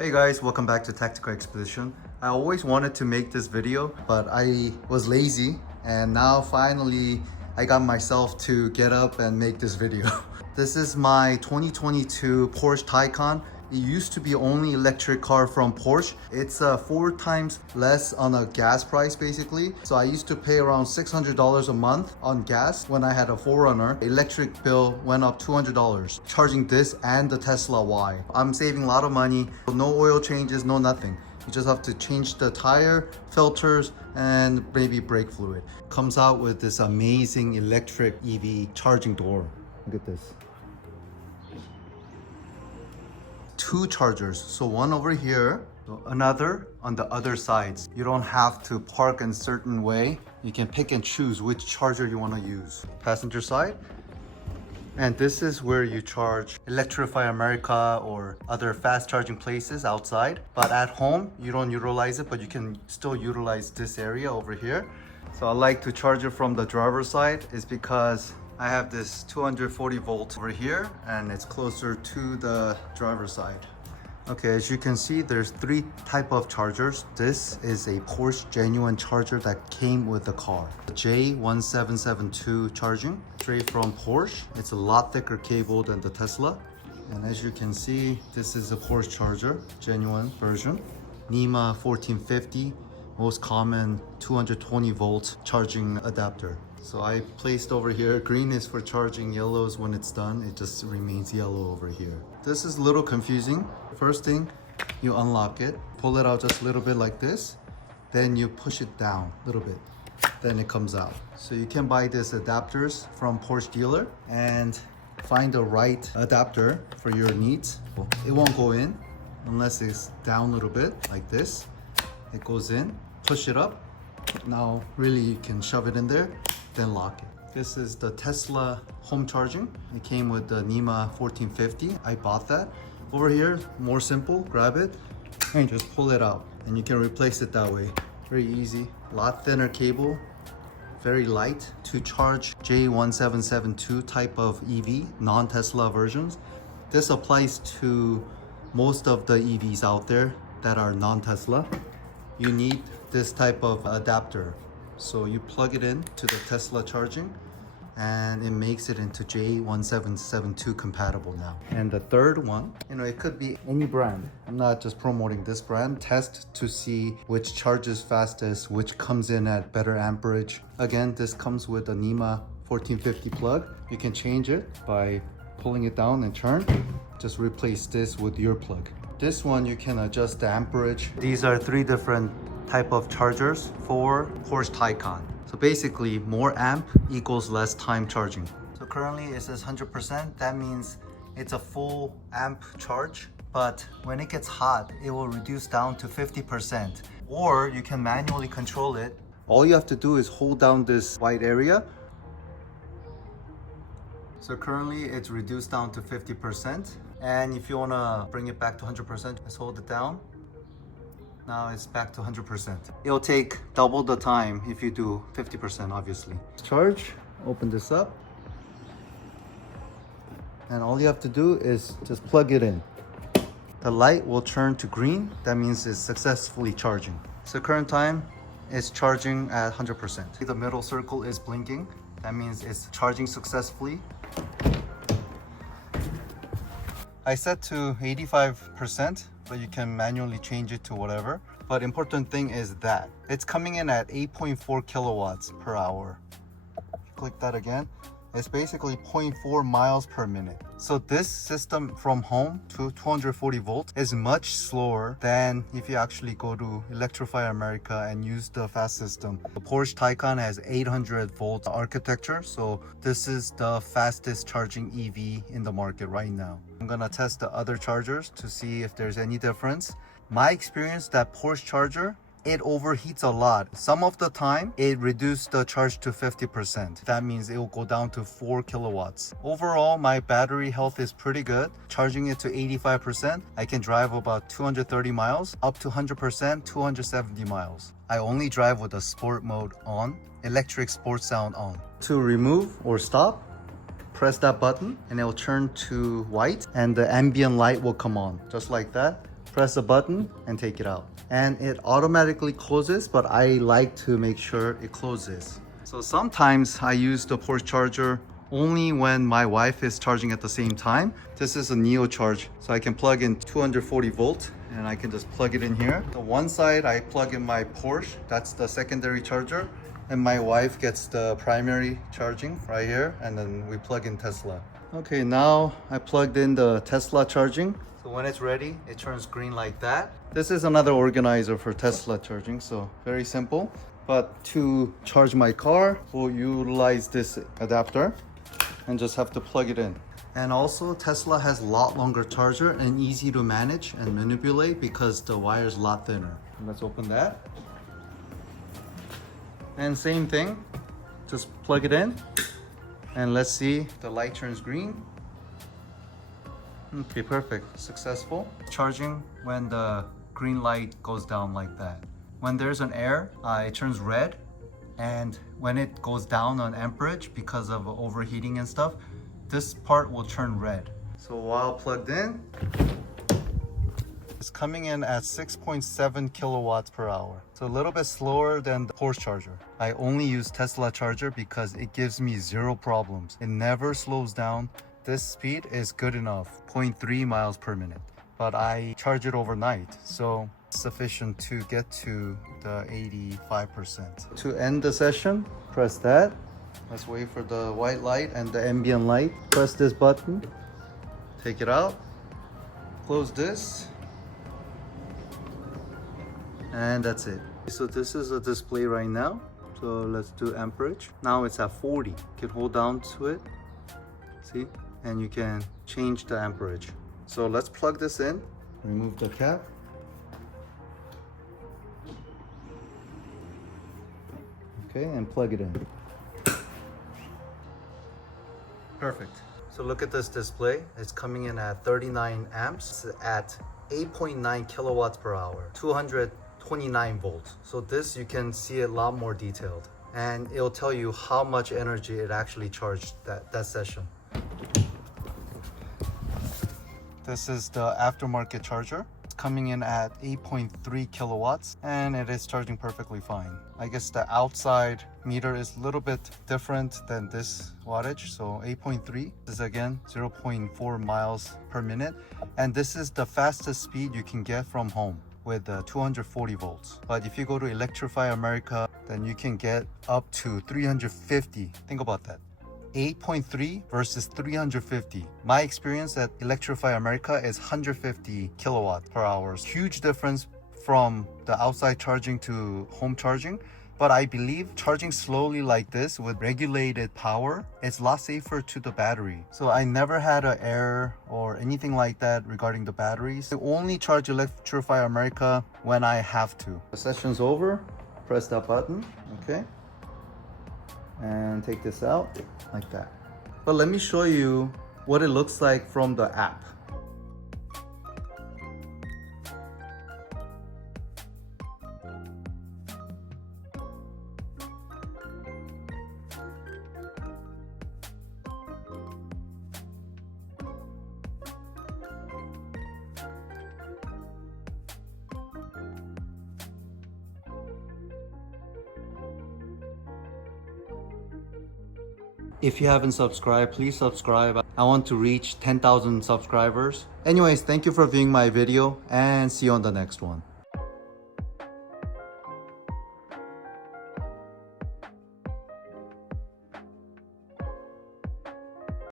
Hey guys, welcome back to Tactical Expedition. I always wanted to make this video, but I was lazy, and now finally I got myself to get up and make this video. This is my 2022 Porsche Taycan. It used to be only electric car from Porsche. It's 4 times less on a gas price basically. So I used to pay around $600 a month on gas when I had a 4Runner. Electric bill went up $200 charging this and the Tesla Y. I'm saving a lot of money. No oil changes, no nothing. You just have to change the tire, filters, and maybe brake fluid. Comes out with this amazing electric EV charging door. Look at this. 2 chargers, so one over here, another on the other sides. You don't have to park in a certain way. You can pick and choose which charger you want to use. Passenger side, and this is where you charge Electrify America or other fast charging places outside. But at home, you don't utilize it, but you can still utilize this area over here. So I like to charge it from the driver's side is because I have this 240 volt over here and it's closer to the driver's side. Okay, as you can see, there's 3 type of chargers. This is a Porsche genuine charger that came with the car. The J1772 charging, straight from Porsche. It's a lot thicker cable than the Tesla. And as you can see, this is a Porsche charger, genuine version. NEMA 1450, most common 220 volt charging adapter. So I placed over here, green is for charging, yellow is when it's done. It just remains yellow over here. This is a little confusing. First thing, you unlock it, pull it out just a little bit like this. Then you push it down a little bit. Then it comes out. So you can buy these adapters from Porsche dealer and find the right adapter for your needs. It won't go in unless it's down a little bit like this. It goes in, push it up. Now really you can shove it in there, then lock it. This is the Tesla home charging. It came with the NEMA 1450. I bought that. Over here, more simple, grab it and just pull it out. And you can replace it that way. Very easy. A lot thinner cable, very light to charge J1772 type of EV, non-Tesla versions. This applies to most of the EVs out there that are non-Tesla. You need this type of adapter. So you plug it in to the Tesla charging and it makes it into J1772 compatible now. And the third one, it could be any brand. I'm not just promoting this brand. Test to see which charges fastest, which comes in at better amperage. Again, this comes with a NEMA 1450 plug. You can change it by pulling it down and turn. Just replace this with your plug. This one you can adjust the amperage. These are 3 different type of chargers for Porsche Taycan. So basically more amp equals less time charging. So currently it says 100%. That means it's a full amp charge, but when it gets hot, it will reduce down to 50%. Or you can manually control it. All you have to do is hold down this white area. So currently it's reduced down to 50%. And if you wanna bring it back to 100%, just hold it down. Now it's back to 100%. It'll take double the time if you do 50%, obviously. Charge, open this up. And all you have to do is just plug it in. The light will turn to green. That means it's successfully charging. So current time is charging at 100%. The middle circle is blinking. That means it's charging successfully. I set to 85%, but you can manually change it to whatever. But important thing is that it's coming in at 8.4 kilowatts per hour. Click that again. It's basically 0.4 miles per minute. So this system from home to 240 volts is much slower than if you actually go to Electrify America and use the fast system. The Porsche Taycan has 800 volt architecture, so this is the fastest charging EV in the market right now. I'm gonna test the other chargers to see if there's any difference. My experience, that Porsche Charger, it overheats a lot. Some of the time, it reduced the charge to 50%. That means it will go down to 4 kilowatts. Overall, my battery health is pretty good. Charging it to 85%, I can drive about 230 miles, up to 100%, 270 miles. I only drive with the sport mode on, electric sport sound on. To remove or stop, press that button and it will turn to white and the ambient light will come on, just like that. press a button and take it out. And it automatically closes, but I like to make sure it closes. So sometimes I use the Porsche Charger only when my wife is charging at the same time. This is a NEOCHARGE, so I can plug in 240 volt and I can just plug it in here. The one side I plug in my Porsche, that's the secondary charger, and my wife gets the primary charging right here, and then we plug in Tesla. Okay, now I plugged in the Tesla charging. So when it's ready, it turns green like that. This is another organizer for Tesla charging, so very simple. But to charge my car, we'll utilize this adapter and just have to plug it in. And also Tesla has a lot longer charger and easy to manage and manipulate because the wire is a lot thinner. Let's open that. And same thing, just plug it in and let's see, the light turns green. Okay, perfect, successful. Charging when the green light goes down like that. When there's an error, it turns red, and when it goes down on amperage because of overheating and stuff, this part will turn red. So while plugged in, it's coming in at 6.7 kilowatts per hour. So a little bit slower than the Porsche Charger. I only use Tesla Charger because it gives me zero problems. It never slows down. This speed is good enough, 0.3 miles per minute. But I charge it overnight, so it's sufficient to get to the 85%. To end the session, press that. Let's wait for the white light and the ambient light. Press this button, take it out, close this, and that's it. So this is a display right now. So let's do amperage. Now it's at 40. You can hold down to it, see? And you can change the amperage. So let's plug this in, remove the cap. Okay, and plug it in. Perfect. So look at this display. It's coming in at 39 amps at 8.9 kilowatts per hour, 229 volts. So this, you can see a lot more detailed. And it'll tell you how much energy it actually charged that session. This is the aftermarket charger. It's coming in at 8.3 kilowatts and it is charging perfectly fine. I guess the outside meter is a little bit different than this wattage. So 8.3 is again 0.4 miles per minute. And this is the fastest speed you can get from home with 240 volts. But if you go to Electrify America, then you can get up to 350. Think about that. 8.3 versus 350. My experience at Electrify America is 150 kilowatts per hour. Huge difference from the outside charging to home charging. But I believe charging slowly like this with regulated power is a lot safer to the battery. So I never had an error or anything like that regarding the batteries. I only charge Electrify America when I have to. The session's over. Press that button. Okay. And take this out like that. But let me show you what it looks like from the app. If you haven't subscribed, please subscribe. I want to reach 10,000 subscribers. Anyways, thank you for viewing my video and see you on the next one.